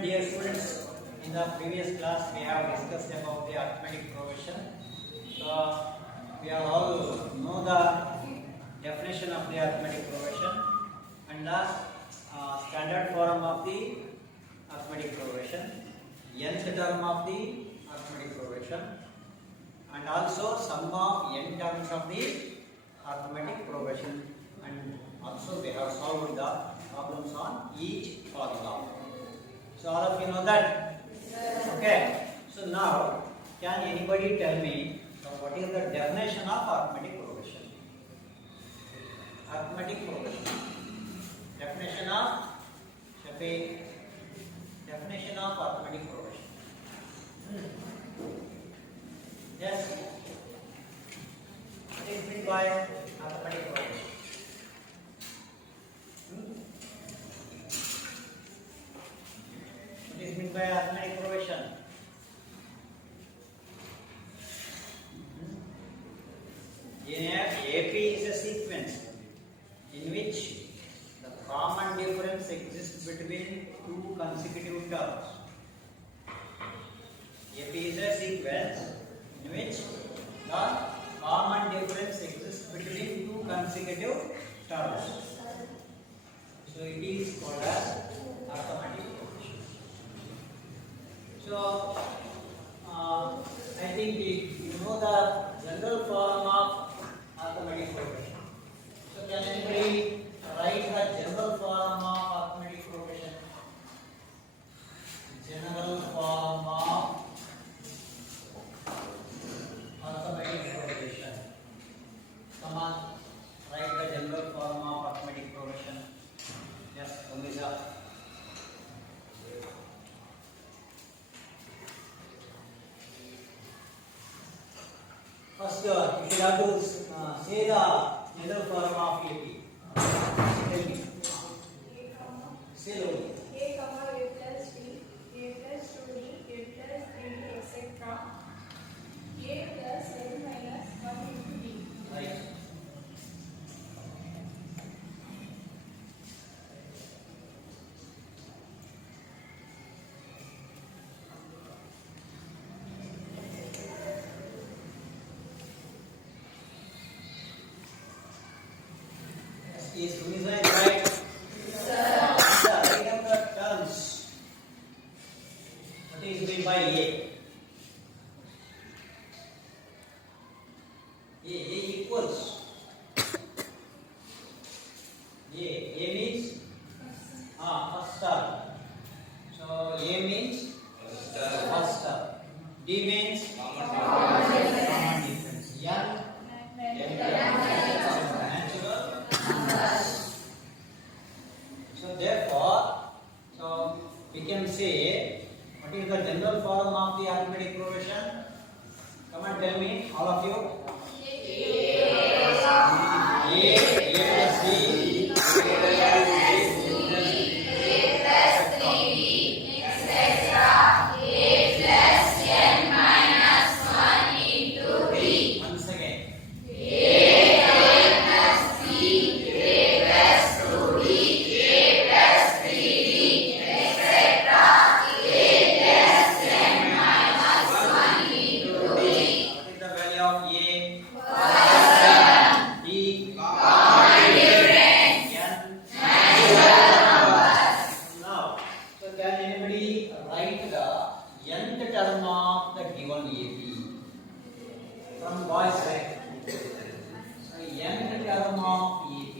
Dear students, in the previous class we have discussed about the arithmetic progression. So we have all know the definition of the arithmetic progression and the standard form of the arithmetic progression, nth term of the arithmetic progression, and also sum of n terms of the arithmetic progression, and also we have solved the problems on each formula. So all of you know that? Okay. So now, can anybody tell me what is the definition of arithmetic progression? Arithmetic progression. Definition of Shafiq. Definition of arithmetic progression. Yes. What is meant by arithmetic progression? What is meant by arithmetic progression? AP is a sequence in which the common difference exists between two consecutive terms. AP is a sequence in which the common difference exists between two consecutive terms. So it is called as arithmetic progression. So I think you know the general form of arithmetic progression. So can anybody write the general form of arithmetic progression? General form of arithmetic progression. Come on, write the general form of arithmetic progression. Yes, Amisa. First, you should have to say the general form of AP. Tell me. Say slowly. A comma A plus B, A plus 2D, A plus 3D, etc. A plus n minus 1 into D. Right. Is Rumisa right? Sir. Write down the terms. What is meant by A? A equals. A means first term. So A means first term. D means common difference. N natural. So therefore, we can say what is the general form of the arithmetic progression? Come and tell me, all of you. A plus B, once again. What is the value of A? D. N. Now, so can anybody write the nth term of the given AP from boys side? So nth term of AP.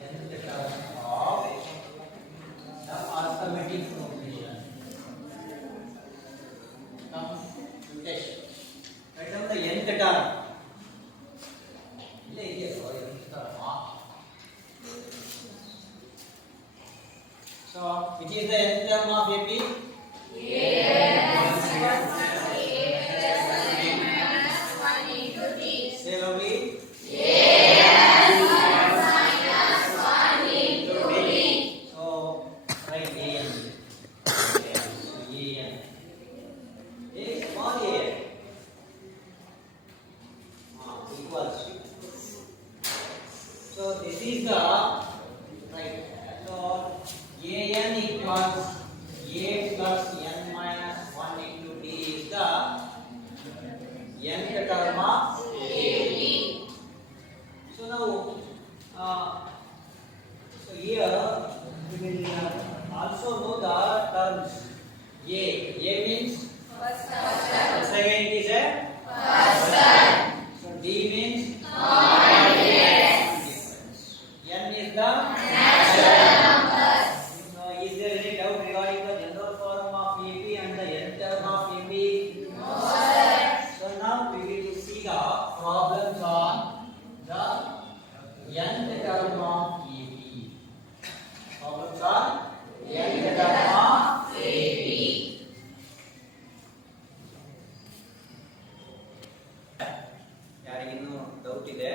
Nth term of the arithmetic progression. Come, Mukesh. Write down the nth term. So, which is the nth term of AP? Say loudly. So, write AN. So, AN. A small a. Equals. So, this is the right. So, an equals a plus n minus 1 into d is the nth term of AB. So now, so here we will also know the terms. A means first term. Second is a first term. So D means not difference. N is the natural numbers. So is there any doubt regarding the general form of AB and the nth term of AB? No sir. So now we will see the problems on the nth term of AB. Problems on nth term of AB. ಯಾರಿಗಿನ್ನೂ doubt ಇದೆ.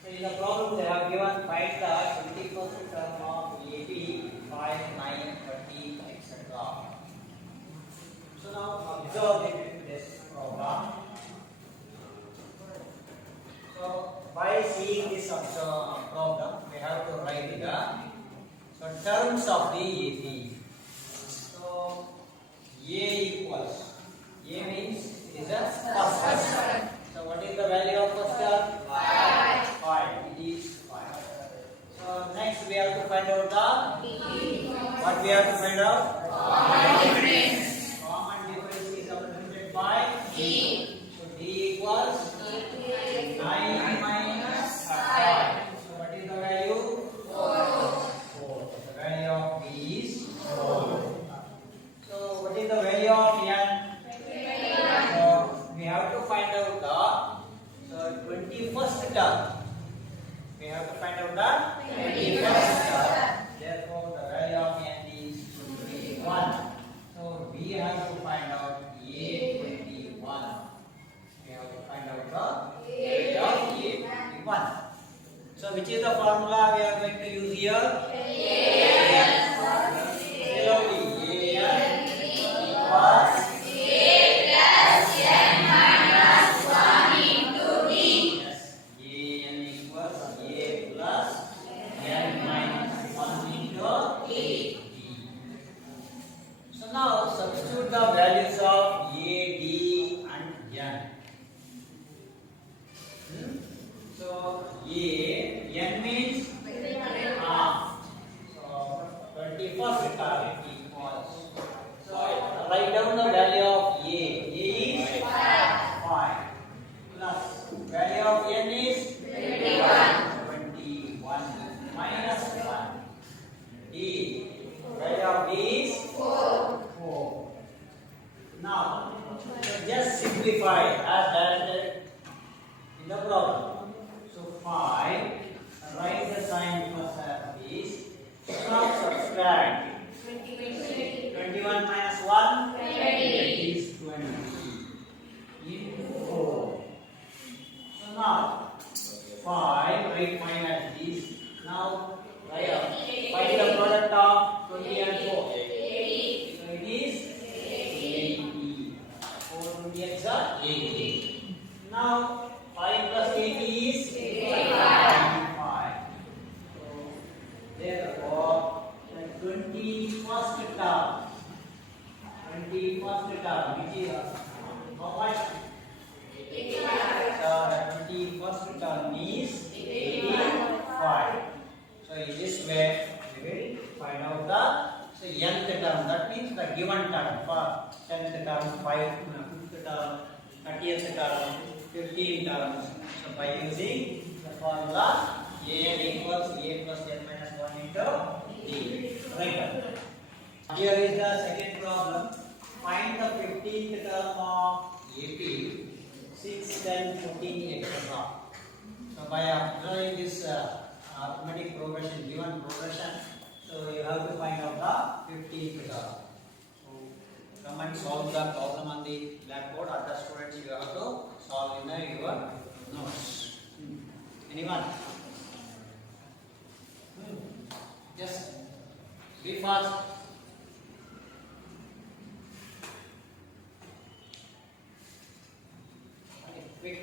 So in the problem they have given find the 20% term of AB 5, 9, 30, etc. So now observe this problem. So by seeing this problem we have to write the terms of the AB. So A equals, A means it is a first term. So what is the value of first term? 5. 5. It is 5. So next we have to find out the what we have to find out? Common difference. Common difference is represented by D. So D equals 9 minus 5. So what is the value? 4. 4. The value of D is 4. So what is the value of N? So we have to find out the 21st term. We have to find out the 21st term. Therefore, the value of n is 21. So we have to find out A21. We have to find out the value of A21. So which is the formula we are going to use here? Slowly. An equals now substitute the values of A, D and N. So N means half. So 21st term equals. So write down the value of A. A is 5 plus value of N is 21 minus 1. D. Value of D is 4. Now, just simplify as directed in the problem. So 5, write the sign first as this. Now subtract 21 minus 1 is 20 into 4. So now 5, write 5 as this. Now find the product of 20 and 4. So it is 80. 4 20 are 80. Now 5 plus 80 is 85. So therefore the 21st term which is how much? 85. So the 21st term is 85. So in this way we will find out the nth term, that means the given term for 10th term, 5th term, 30th term, 15 terms. So by using the formula A equals A plus n minus 1 into D. Right. Here is the second problem. Find the 15th term of AP 6, 10, 14, etc. So by observing this arithmetic progression, given progression, so you have to find out the 15th term. So come and solve the problem on the blackboard. Other students you have to solve in your notes. Anyone? Yes. Be fast. Quick.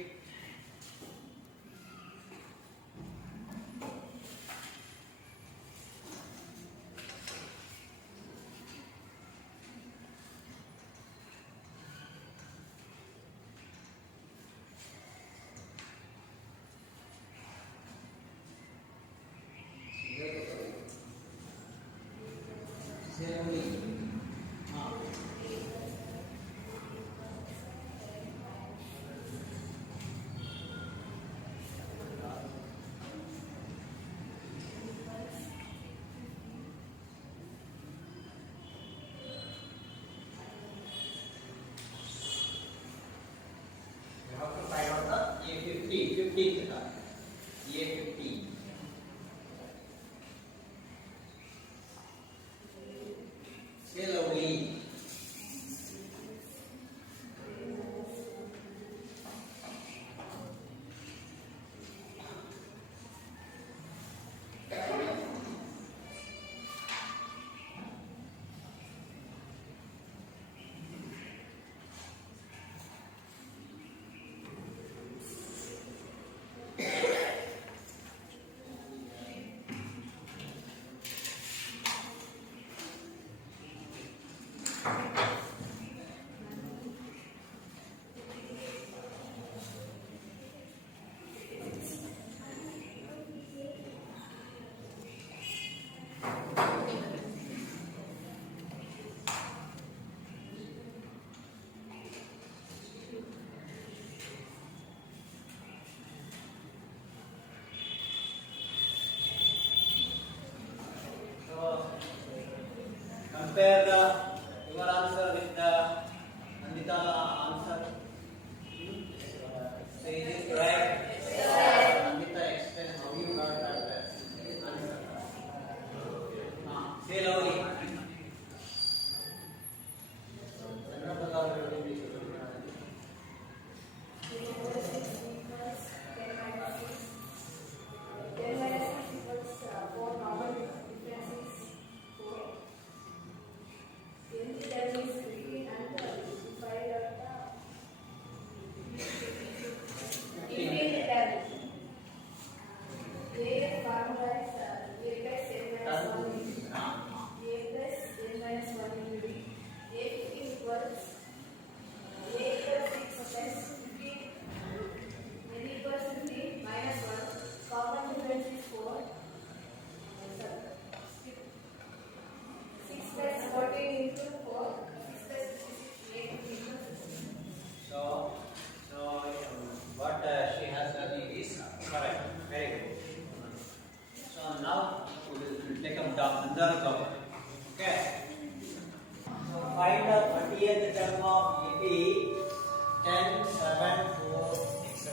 slowly. You have to find out the A50, 50th card. A50. Slowly. So compare your answer with the Nandita answer. So is it correct? Nandita, explain how you got that answer. Say loudly. What she has done is correct. Very good. So now we will take up another topic. Okay. So find the 30th term of AP 10, 7, 4, etc.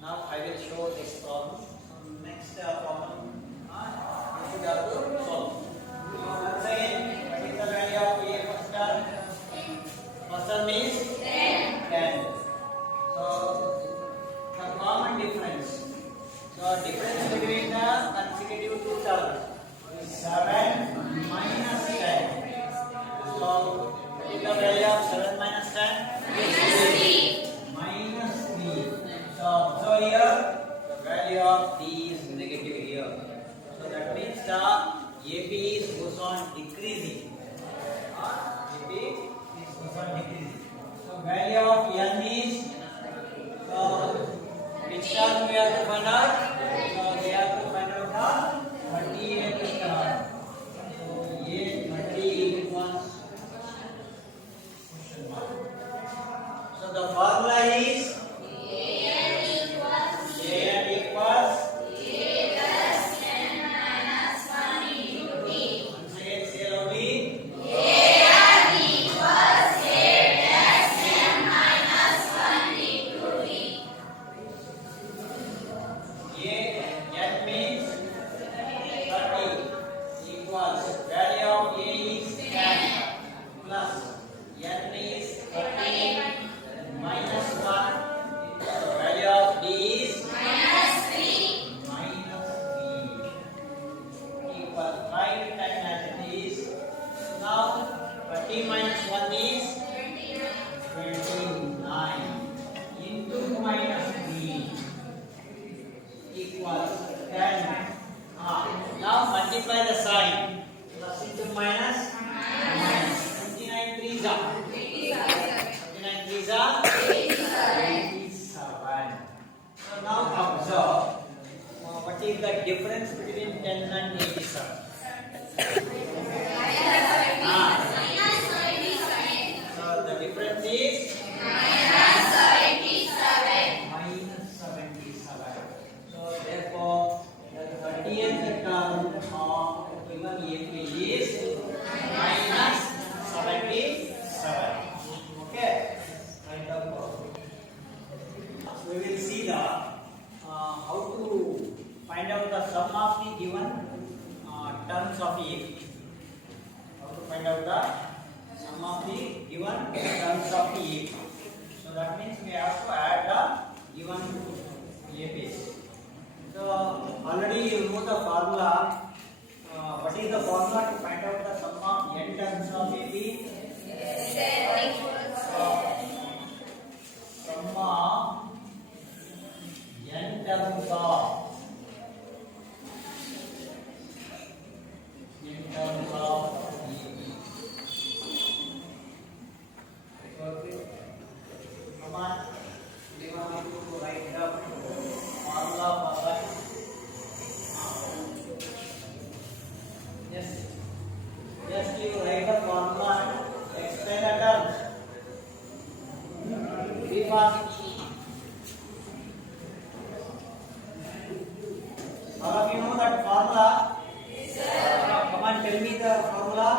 Now I will show this problem. So next problem you should have to solve. So once again, what is the value of A first term? First term is 10. So the common difference. So difference between the consecutive two terms is 7 minus 10. So what is the value of 7 minus 10? Minus 3. So here the value of D is negative here. So that means the AP is goes on decreasing. AP is goes on decreasing. So value of N is which term we have to find out? So we have to find out the 38th term. So A30 equals question mark. So the formula is A equals once again say loudly. N means 30 equals value of A is 10 plus N is 30 minus 1 so value of D is minus 3 equal 5 10 as it is. Now 30 minus 1 is 29 into minus 3 equals 10. Now multiply the sign. Plus into minus. Minus. 29 threes are. 29 threes are. 87. So now observe. What is the difference between 10 and 87? sum of the given terms of A. How to find out the sum of the given terms of the A? So that means we have to add the given A base. So already you know the formula. What is the formula to find out the sum of n terms of AB? Sum of n terms of AB. Okay. Come on. Do you want me to write the formula for that? Yes. Just you write the formula and explain the terms. Be fast. All of you know that formula? Yes, sir. Come on, tell me the formula.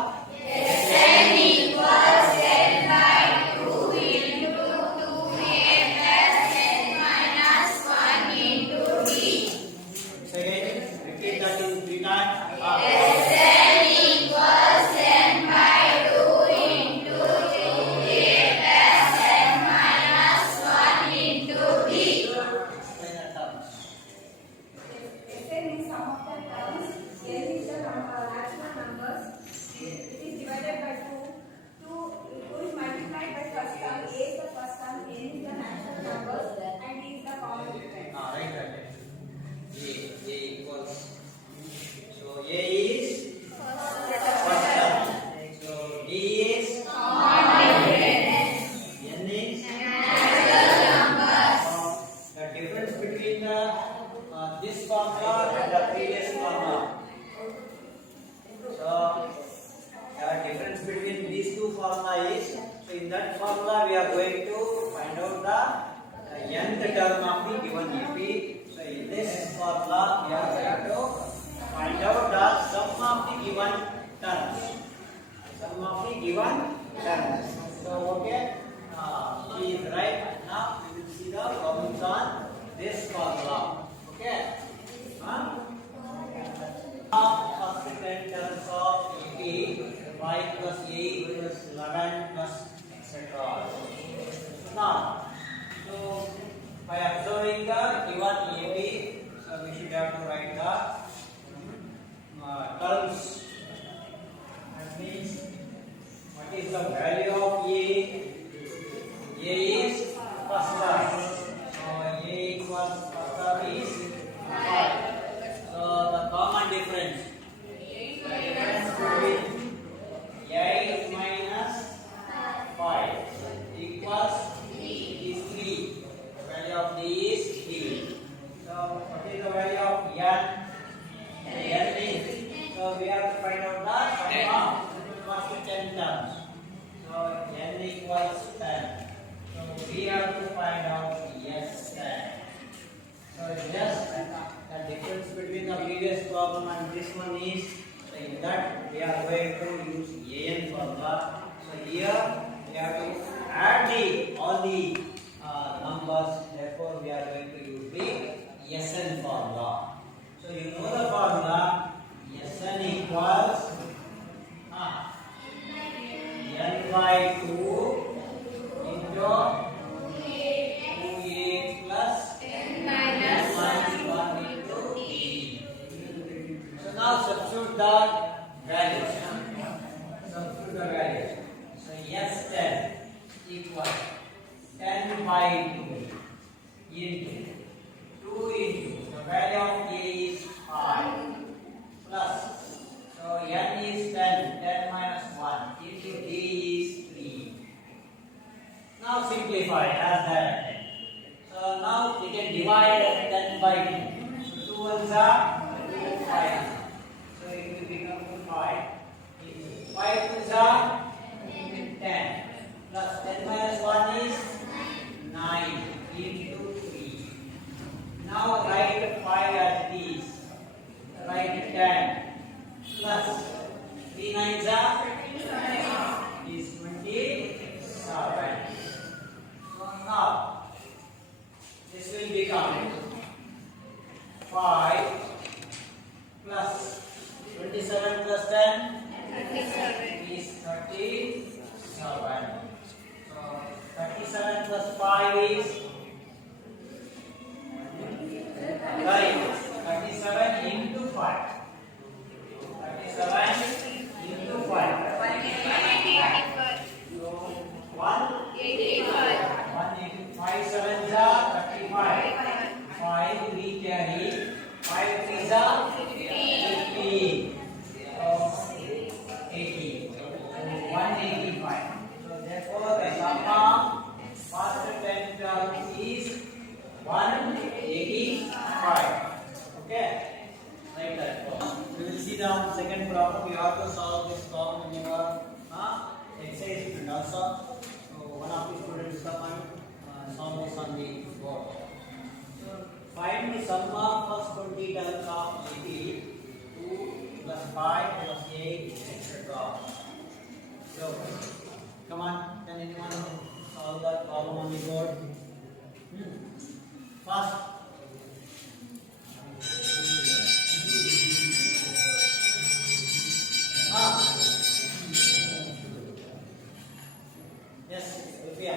Sn equals n by 2 into 2a plus n minus 1 into d. Second, repeat that in 3 times. Sn equals n by 2 into 2a plus n minus 1 into d. Explain the terms. Sn is sum of the terms. N is the rational numbers. It is divided by 2. 2 is multiplied by first term. A is the first term. N is the natural numbers. And D is the common difference. Right. A equals. So A is first term. So D is N is Natural numbers. the difference between the this formula and the previous formula. So the difference between these two formula is, so in that formula we are going to find out the nth term of the given AP. So in this formula we are going to find out the sum of the given terms. Sum of the given terms. So okay, he is right. Now we will see the problems on this formula. Okay. First 10 terms of AP, 5 plus 8 plus 11 plus etc. Now, so by observing the given AP, so we should have to write the terms. That means what is the value of A? A is first term. So A equals first term is 5. So the common difference. The difference between 8 minus 5 equals is 3. The value of D is 3. So what is the value of N? N is. So we have to find out the sum of first 10 terms. So N equals 10. So we have to find out S 10. So just the difference between the previous problem and this one is, so in that we are going to use AN formula. So here we have to add all the numbers. Therefore we are going to use the SN formula. So you know the formula. SN equals n by 2 into 2a plus n minus 1 into d. So now substitute the values. Substitute the values. So S10 equals 10 by 2 into 2 into the value of A is 5 plus, so N is 10, 10 minus 1 into D is 3. Now simplify as directed. So now we can divide 10 by 2. So 2 ones are 5. So it will become 5. 5 ones are 10. Plus 10 minus 1 is 9 into 3. Now write 5 as these. Write 10 plus 3 nines are is 27. So now this will become 5 plus 27 plus 10 is 37. So 37 plus 5 is 37 into 5. 37 into 5. So 185. 5 sevens are 35. 5 we carry. 5 threes are 50. So 80. So 185. So therefore the sum of first 10 terms is 185. Okay. Like that. We will see the second problem. You have to solve this problem in your exercise and also one of the students come and solve this on the board. Find the sum of first 20 terms of 80. 2 plus 5 plus 8 etc. So come on, can anyone solve that problem on the board? First. Yes, Sophia.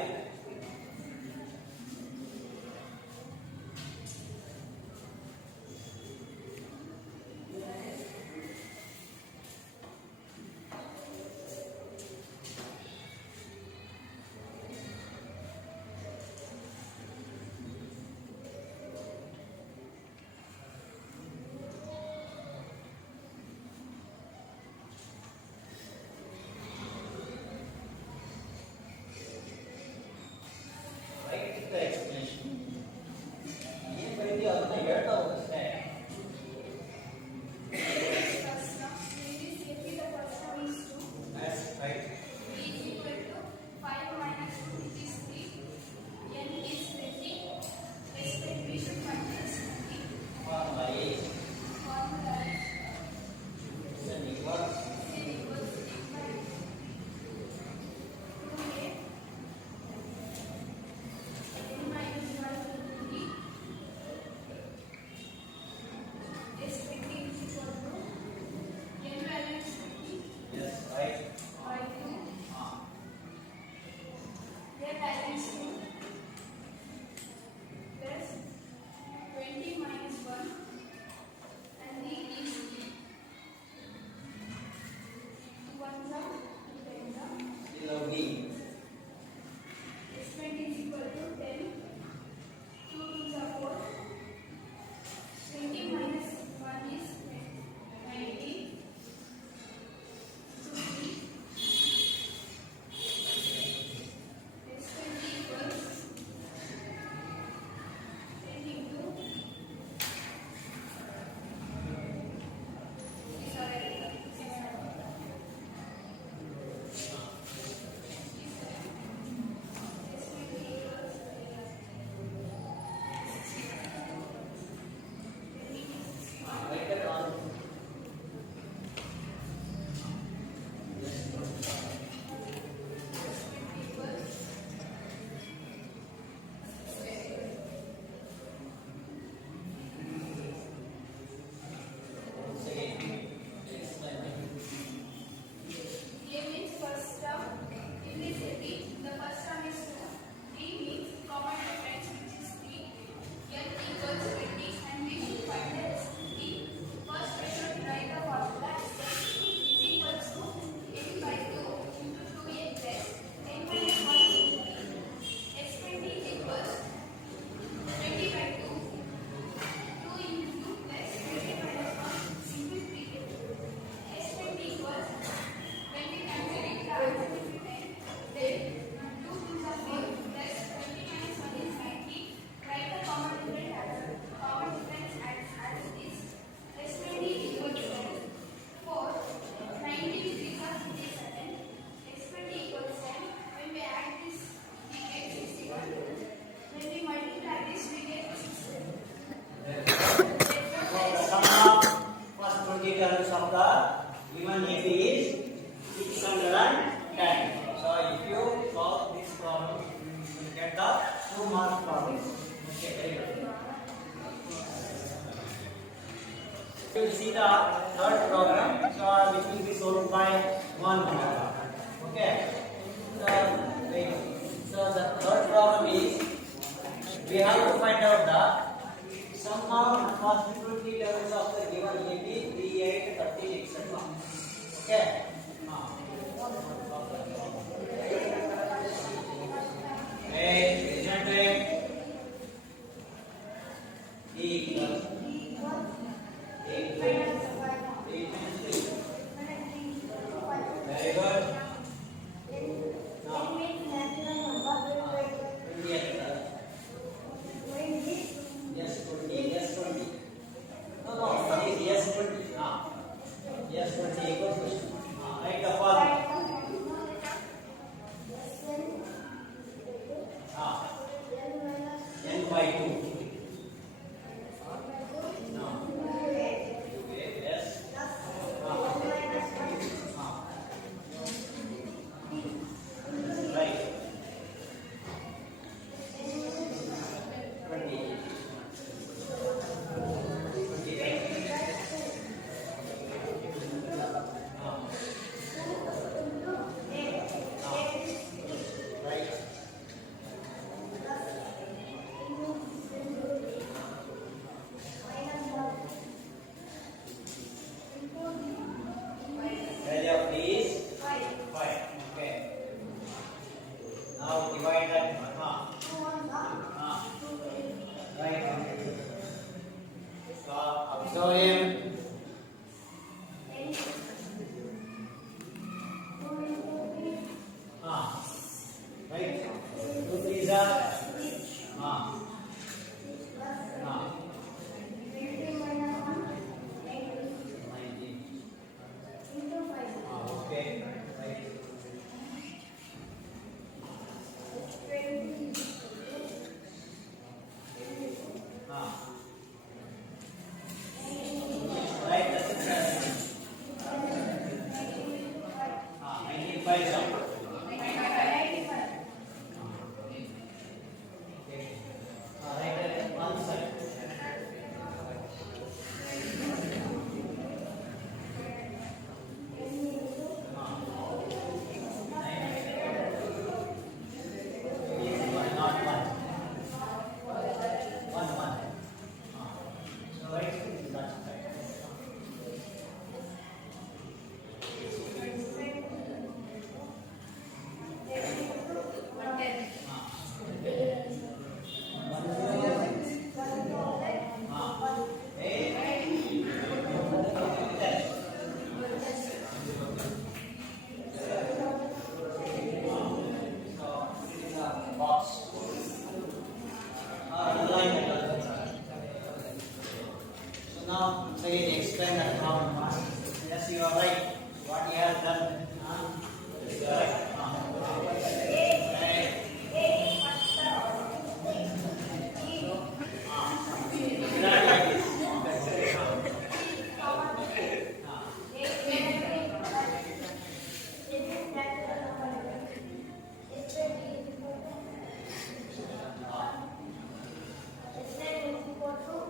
Write the explanation. ये पढ़ी आपने ಹೇಳ್ತಾ ಹೋಗುತ್ತೆ. That's right. Formula is n equals yes, right. Lovely. Write it on. Second, explain. Given it is 610. So if you solve this problem, you will get the 2 mark problem. Okay, very good. You will see the third program, which will be solved by one program. Okay. So the third problem is we have to find out the sum of constitutive levels of the given AP 3, 8, 13, etc. Okay. Isn't equals 8 minus 3. Very good. Now, 20. Yes, 20. Yes, 20. No, it is yes, 20. Yes, 20 equals question. Write the formula. N by 2. Value of t is 5. Okay. Now divide that. Right. So observe him. Right. 2 3s are. 19. Okay. Right. Right. That's it. 95 is up. Right. One side. Now, so you explain the problem. Yes, you are right. What he has done. Is right.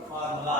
Formula.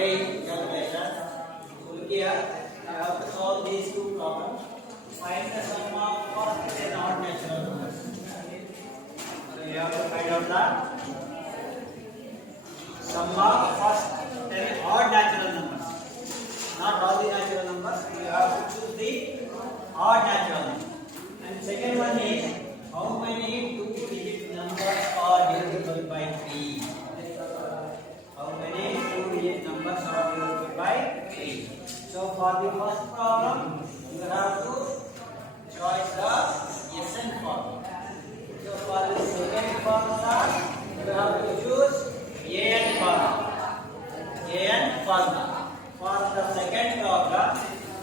again calculation. So look here, I have to solve these two problems. Find the sum of first 10 odd natural numbers. So you have to find out the sum of first 10 odd natural numbers. Not all the natural numbers. You have to choose the odd natural number. And second one is how many two-digit numbers are divisible by 3? How many two-digit numbers are divisible by 3? So for the first problem, you have to choose the SN formula. So for the second formula, you have to choose AN formula. AN formula. For the second problem,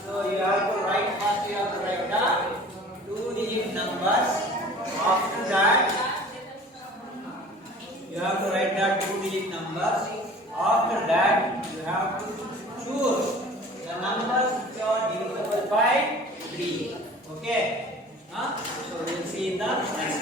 so you have to write first. You have to write the two-digit numbers. After that, you have to write the two-digit numbers. After that, you have to choose the numbers which are divisible by 3. Okay? So we will see in the next